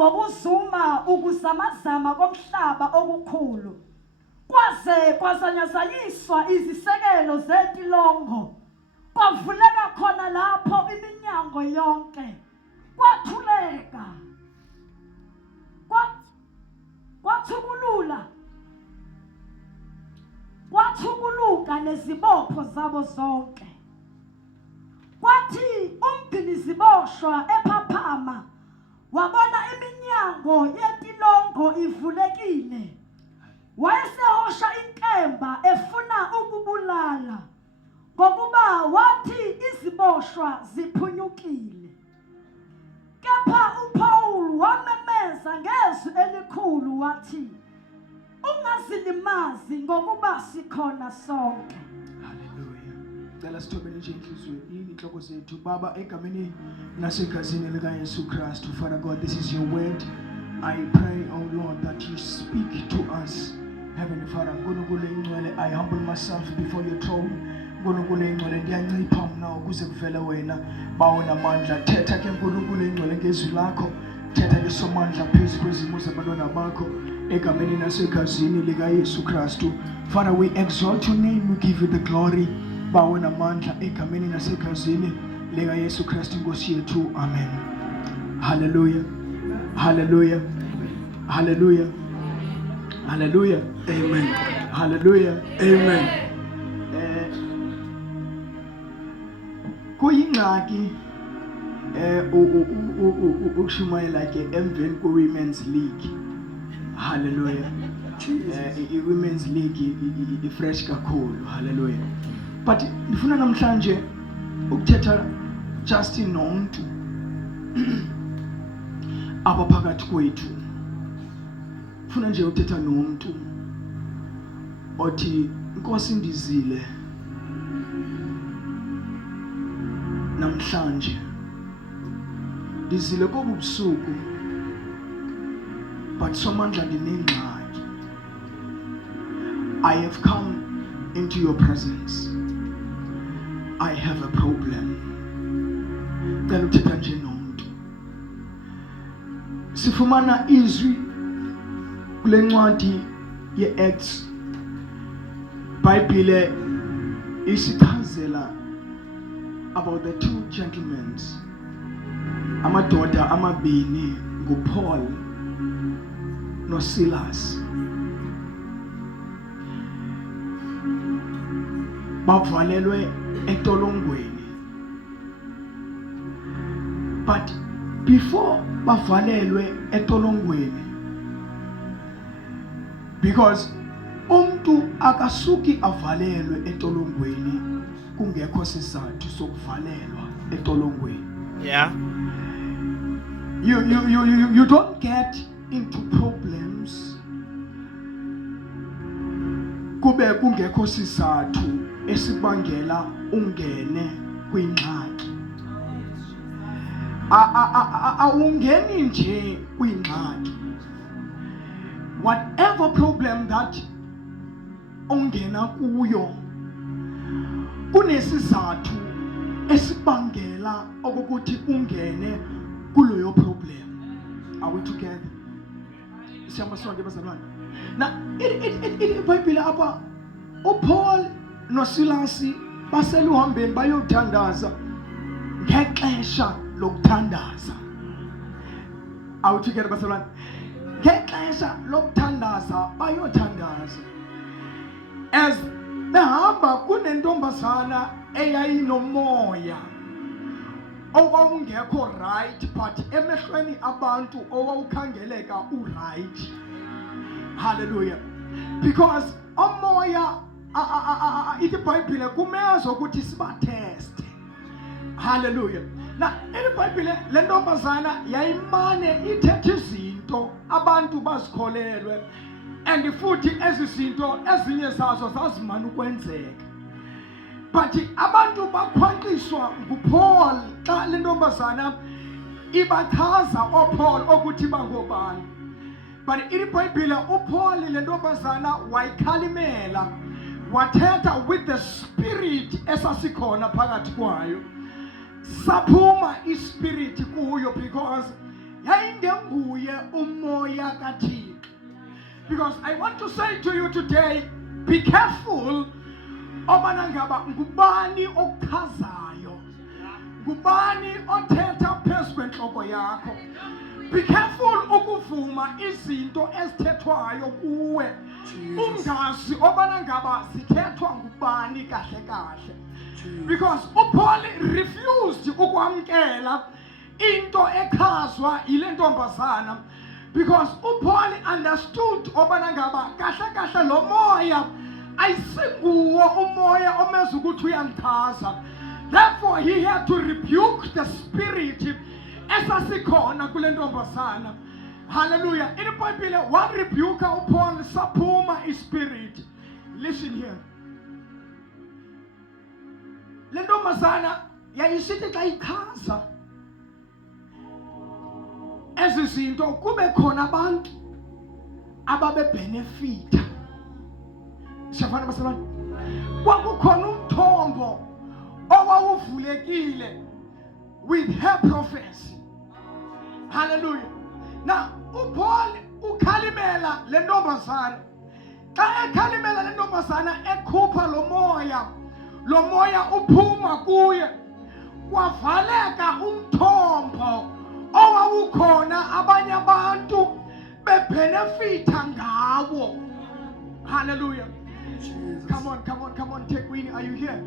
ngokuzuma ukuzamazama komhlaba okukhulu kwaze kwazanyazanyiswa izisekelo zetilongo kwavuleka khona lapho iminyango yonke kwathuleka kwathukuluka nezibopho zabo zonke. Kwathi umgciniziboshwa ephaphama wabona iminyango yetilongo ivulekile, wayesehosha inkemba efuna ukubulala ngokuba wathi iziboshwa ziphunyukile. Kepha uPaul wamemeza ngezwi elikhulu wathi, ungazilimazi ngokuba sikhona sonke. Cela sithobele nje inhliziyo inhloko zethu. Baba, egameni nasegazini lika Yesu Kristu, Father God, this is your word. I pray, oh Lord, that you speak to us. Heavenly Father, I humble myself before your throne. Ndiyancipha mna ukuze kuvele wena bawona mandla. Thetha ke nkulunkulu ingcwele ngezwi lakho. Thetha ke somandla phezu kwezimo zabantwana bakho egameni nasegazini lika Yesu Kristu. Father, we exalt your name, we give you the glory. Bawona mandla egameni nasegazini lika Yesu Kristu Nkosi yethu. Amen. Hallelujah. Hallelujah. Hallelujah. Hallelujah. Amen. Hallelujah. Amen. Kuyingxaki ukushumayela ke emveni ko Women's League. Hallelujah. I-Women's League i-fresh kakhulu. Hallelujah. But ngifuna namhlanje ukuthetha Justin nomuntu abaphakathi kwethu. Ngifuna nje ukuthetha nomuntu othi Nkosi ndizile namhlanje, ndizile kobusuku, but somandla ndinengxaki. I have come into your presence. I have a problem. Ngicela ukuthetha nje nomuntu. Sifumana izwi kule ncwadi ye-Acts. Bible isichazela about the two gentlemen, amadoda amabini, nguPaul noSilas. Bavalelwe entolongweni. But before bavalelwe entolongweni, because umuntu akasuki avalelwe entolongweni kungekho sizathu sokuvalelwa entolongweni. Yeah. You don't get into problems kube kungekho sizathu esibangela ungene kwingxaki. Awungeni nje kwingxaki. Whatever problem that ungena kuyo kunesizathu esibangela ukuthi ungene kuloyo problem. Are we together? Siyama sonke bazalwane. Na iBhayibheli apha uPaul noSilas baseluhambeni bayothandaza ngexesha lokuthandaza. Are we together bazalwane? Ngexesha lokuthandaza bayothandaza. As behamba kunentombazana eyayinomoya owawungekho right, but emehlweni abantu owawukhangeleka uright. Hallelujah. Because omoya iBhayibheli kumeza ukuthi sibateste. Hallelujah. Na iBhayibheli le ntombazana yayimane ithethe izinto abantu bazikholelwe, and futhi ezizinto ezinye zazo zazimana ukwenzeka. But abantu bakhwankqiswa nguPaul xa le ntombazana ibachaza oPaul ukuthi bangobani. But iBhayibheli uPaul le ntombazana wayikhalimela, wathetha with the spirit esasikhona phakathi kwayo. Saphuma ispirit kuyo because yayingenguye umoya kaThixo. Because I want to say to you today, be careful obana ngaba ngubani okuchazayo, ngubani othetha phezu kwentloko yakho. Be careful ukuvuma izinto ezithethwayo kuwe ungazi obana ngaba zithethwa ngubani kahle kahle. Because uPaul refused ukwamkela into echazwa yile ntombazana, because uPaul understood obana ngaba kahle kahle lo moya ayisinguwo umoya omeza ukuthi uyangichaza. Therefore he had to rebuke the spirit esasikhona kule ntombazana. Hallelujah. In the Bible, one rebuke uPaul saphuma ispirit. Listen here. Le ntombazana yayisithi xa ichaza ezi zinto kube khona abantu ababebenefita. Siyafana basebantu. Kwakukhona umthombo owawuvulekile with her prophecy. Hallelujah. Now, uPaul ukhalimela le ntombazana. Xa ekhalimela le ntombazana ekhupha lo moya uphuma kuye, kwavaleka umthombo owawukhona abanye abantu bebenefita ngawo. Hallelujah. Come on, take Winnie. Are you here?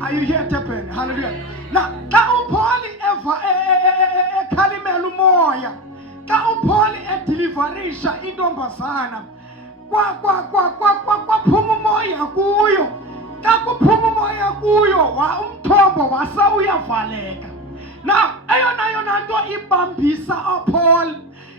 Are you here, Tepen? Hallelujah. Now, xa uPaul ekhalimela umoya, xa uPaul edeliverisha intombazana, kwaphuma umoya kuyo. Xa kuphuma umoya kuyo, umthombo wase uyavaleka. Now, eyona nto ibambisa uPaul,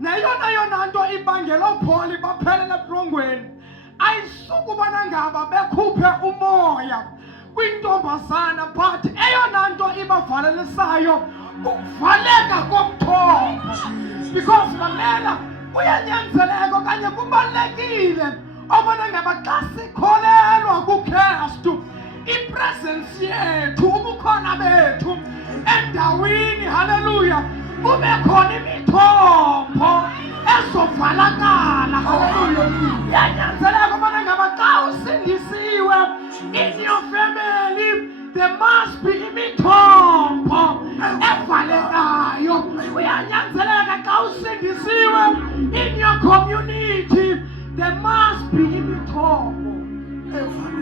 neyona nto ibangela uPaul baphelela etrongweni, ayisukubana ngaba bekhuphe umoya kwintombazana, but eyona nto ibavalelisayo kuvaleka komthombo. Because mamela kuyanyanzeleka okanye kubalulekile obana ngaba xa sikholelwa kuKristu, ipresence yethu, ubukhona bethu endaweni, hallelujah, kube khona imithombo ezovalakala. Hallelujah. Yanyanzeleka obana ngaba xa usindisiwe in your family, there must be imithombo evalekayo. Uyanyanzeleka xa usindisiwe in your community, there must be imithombo evalekayo.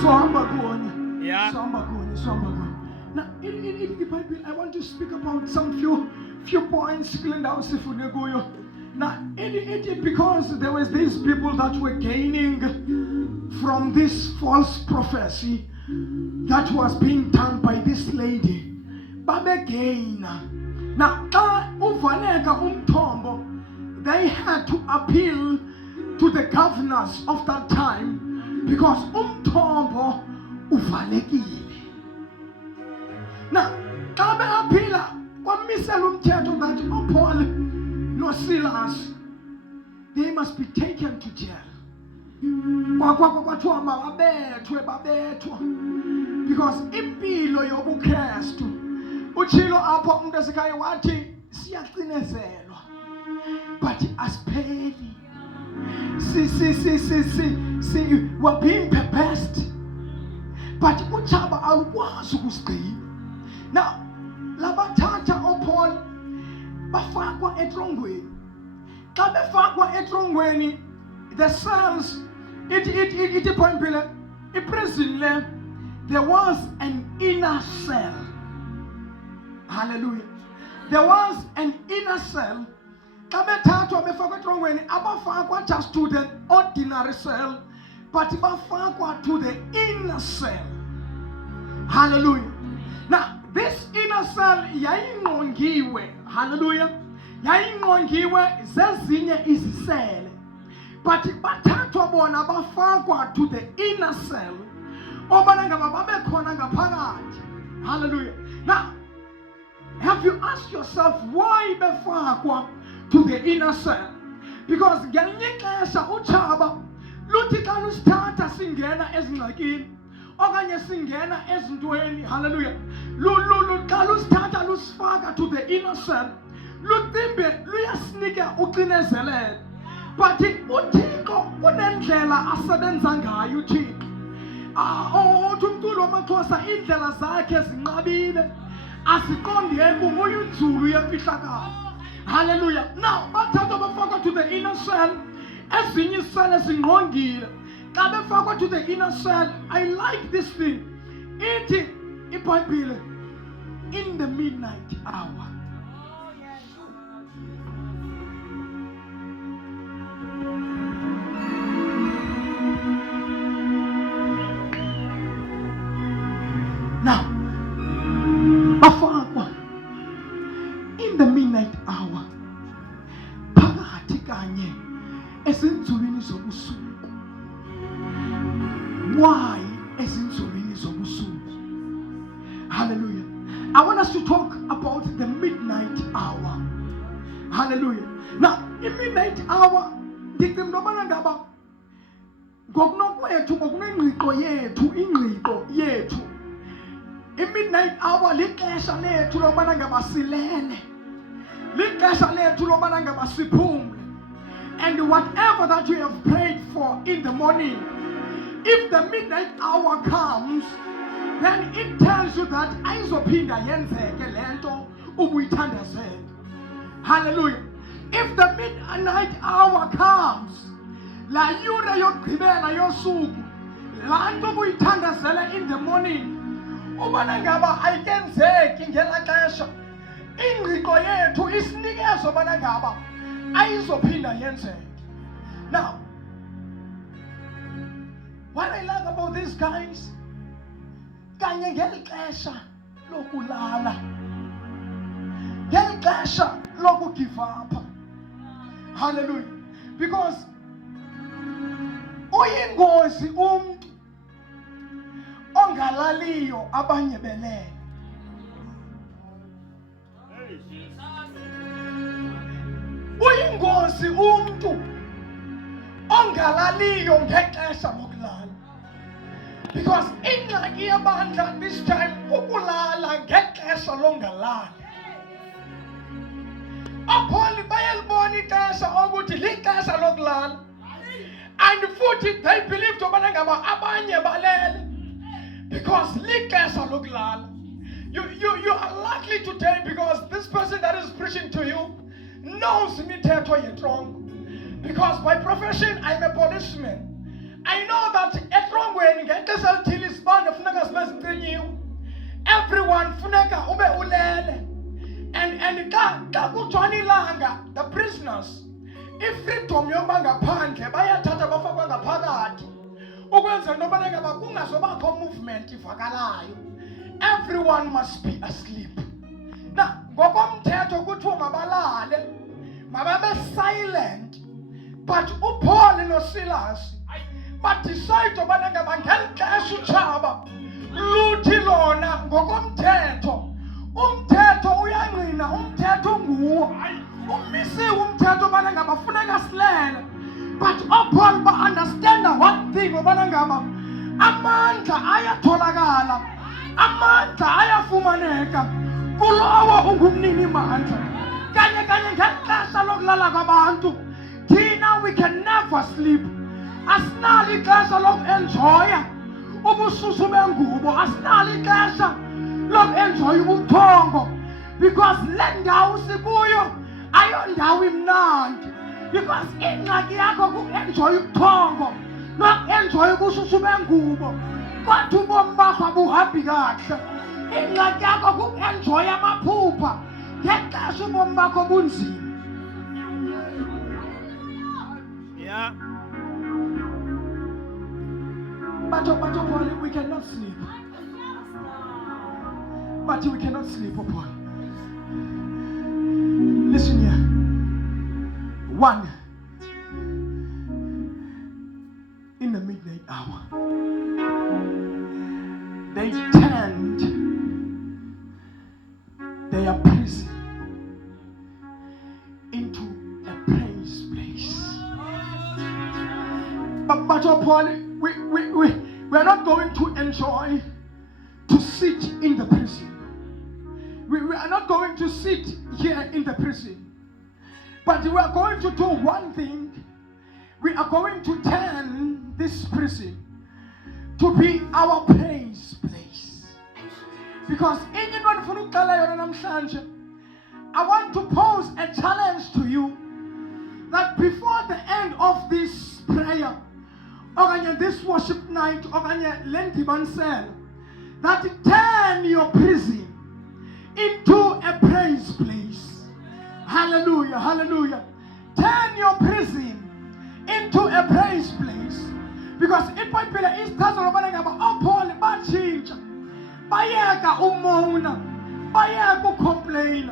Sohamba kunye. Yeah. Sohamba kunye. Now, in the Bible, I want to speak about some few points. Now, because there was these people that were gaining from this false prophecy that was being done by this lady. Babe gain. Now, uvaleka umthombo, they had to appeal to the governors of that time because umthombo uvalekile. Now, xa beaphila kwamisela umthetho that uPaul no Silas, they must be taken to jail. Kwathiwa babethwe because impilo yobuKristu utshilo apho umuntu esekhaya wathi siyacinezelwa but asipheli. We're being pepest, but utshaba alukwazi ukusigcina. Now, labathatha uPaul bafakwa etrongweni. Xa befakwa etrongweni, the cells, prison le, there was an inner cell. Hallelujah. There was an inner cell. Xa bethathwa befakwa etrongweni, abafakwa just to the ordinary cell, but bafakwa to the inner cell. Hallelujah. Now, this inner cell yayingqongiwe. Hallelujah. Yayingqongiwe zezinye izisele. But bathathwa bona bafakwa to the inner cell. Obana ngaba babe khona ngaphakathi. Hallelujah. Now, have you asked yourself why befakwa to the inner cell? Because ngelinye ixesha utshaba luthi xa lusithatha singena ezingxakini, okanye singena ezintweni, hallelujah, xa lusithatha lusifaka to the inner cell, lutimbe luyasinika ucinezelelo. But uThixo unendlela asebenza ngayo uThixo. Uthi umculo wamaXhosa indlela zakhe zinqabile, asiqondeki uyinzulu yefihlakalo. Hallelujah. Now bathatha bafakwa to the inner cell, ezinye isele zingqongile. Xa befakwa to the inner cell, I like this thing. Ithi iBhayibhile, in the midnight hour. Now, bafakwa in the midnight hour, phakathi kanye ezinzulwini zobusuku. Why ezinzulwini zobusuku? Hallelujah. I want us to talk about the midnight hour. Hallelujah. Now, in midnight hour, ndicinga nobana ngaba ngokunokwethu ngokunengqiqo yethu. In midnight hour, lixesha lethu lokubana ngaba silele. Lixesha lethu lokubana ngaba siphumle. And whatever that you have prayed for in the morning, if the midnight hour comes, then it tells you that ayizophinda yenzeke lento ubuyithandazela. Hallelujah. If the midnight hour comes, la yure yokugqibela yosuku, la nto ubuyithandazela in the morning, ubana ngaba ayikenzeki ngela xesha, ingqiqo yethu isinikeza ubana ngaba ayizophinda yenzeke. Now, what I like about these guys, kanye ngeli xesha lokulala, ngeli xesha lokugive up. Hallelujah. Because uyingozi umntu ongalaliyo abanye belele. Uyingozi umntu ongalaliyo ngexesha lokulala. Because ingxaki yabandla this time ukulala ngexesha longalali. Apholi bayalibona ixesha ukuthi lixesha lokulala. And futhi they believe tobana ngaba abanye balele. Because lixesha lokulala. You are likely today, because this person that is preaching to you knows imithetho yetrongo. Because by profession I'm a policeman. I know that etrongweni ngexesha lithile isibane funeka sibe ziqinyiwe. Everyone funeka ube ulele. And xa kutshwana ilanga, the prisoners, ifreedom yokuba ngaphandle bayathatha bafakwa ngaphakathi ukwenzela into yobana ngaba kungazobakho movement ivakalayo. Everyone must be asleep. Now, ngokomthetho kuthiwa mabalale, mababe silent. But uPaul noSilas badecide ubana ngaba ngeli xesha utshaba luthi lona ngokomthetho. Umthetho uyangqina, umthetho nguwo. Umisiwe umthetho ubana ngaba funeka silele. But uPaul ba-understanda one thing ubana ngaba amandla ayatholakala, amandla ayafumaneka kulowo ungumnini mandla. Kanye ngexesha lokulala kwabantu, thina we can never sleep. Asinalo ixesha loku-enjoya ubususu bengubo, asinalo ixesha loku-enjoya ubuthongo. Because le ndawo sikuyo ayondawo imnandi. Because ingxaki yakho ku-enjoya ubuthongo noku-enjoya ubususu bengubo, kodwa ubomi bakho abuhambi kahle. Ingxaki yakho ku-enjoya amaphupha ngexesha ubomi bakho bunzima. Yeah. But Paul, we cannot sleep. But we cannot sleep, Paul. Listen here. One, in the midnight hour, they turned their prison into a praise place. But Paul, we are not going to enjoy to sit in the prison. We are not going to sit here in the prison. But we are going to do one thing. We are going to turn this prison to be our praise place. Because I want to pose a challenge to you that before the end of this prayer, or this worship night, or Lenti Mansell, that turn your prison into a praise place. Hallelujah, hallelujah. Turn your prison into a praise place. Because if I feel it's Paul change, bayeka umona, bayeka complain,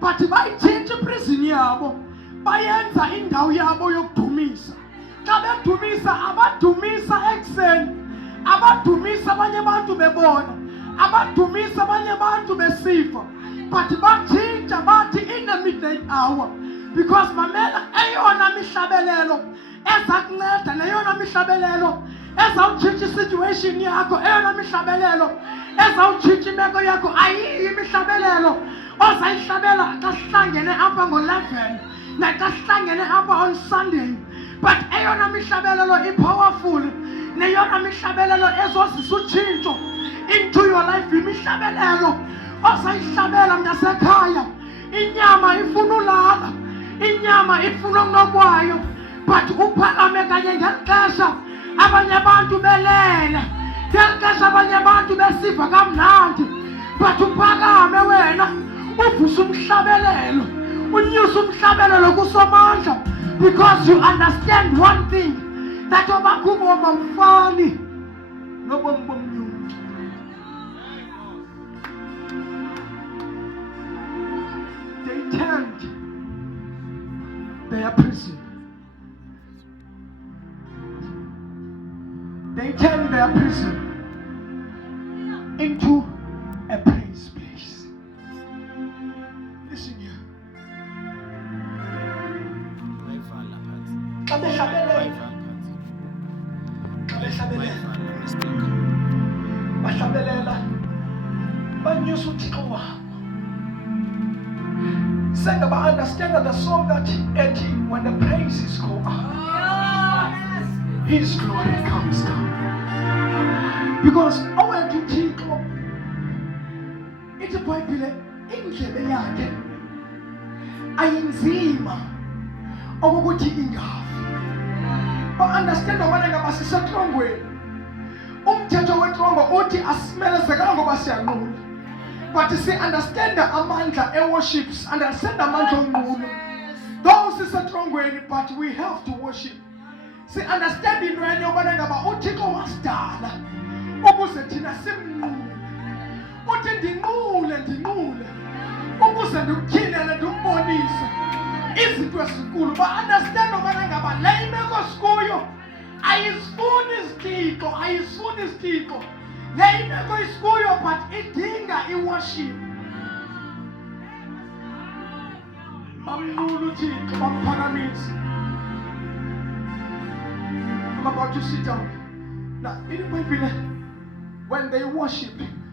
but if I change prison yabo, bayenza indawo yabo yokudumisa. Xa bedumisa abadumisa ekseni, abadumisa abanye abantu bebona, abadumisa abanye abantu besifa, but bachinja bathi in the midnight hour, because mamela eyona mihlabelelo ezakunceda neyona mihlabelelo ezawutshintsha situation yakho, eyona mihlabelelo ezawutshintsha imeko yakho ayiyi mihlabelelo ozayihlabela xa sihlangene apha ngo-11 naxa sihlangene apha on Sunday, but eyona mihlabelelo i-powerful neyona mihlabelelo ezozisa utshintsho into your life yimihlabelelo ozayihlabela mntasekhaya. Inyama ifuna ulala, inyama ifuna ukunokwayo, but uphakame kanye ngeli xesha abanye abantu belele, ngeli xesha abanye abantu besiva kamnandi, but uphakame wena uvuse umhlabelelo, unyuse umhlabelelo kusomandla, because you understand one thing, that obakubo bamfani nobomi bomnyulo. They turned their prison. They turned their prison into a praise place. Listen here. I understand that the song that Eddie, when the praises go up, His glory comes down. Because our duty, it's a Bible, indlebe yakhe ayinzima okuthi ingafi. But understand ukuthi ngabasisetrongweni. Umthetho wetrongo uthi asimelezekanga ngoba siyanqula. But you see, understand the amandla worships, understand the amandla onqulo. Those is a strong way, but we have to worship. See, understanding when you're going to uThixo wasidala ukuze thina simnqule. Uthi ndinqule ukuze ndikutyhilele ndikumbonise izinto ezinkulu. But understand ubana ngaba le imeko sikuyo ayisifuni izithixo. Le imeko isikuyo, but idinga iworship. Bamnqule uThixo, bamphakamise. I'm about to sit down. Now, in the Bible, when they worship,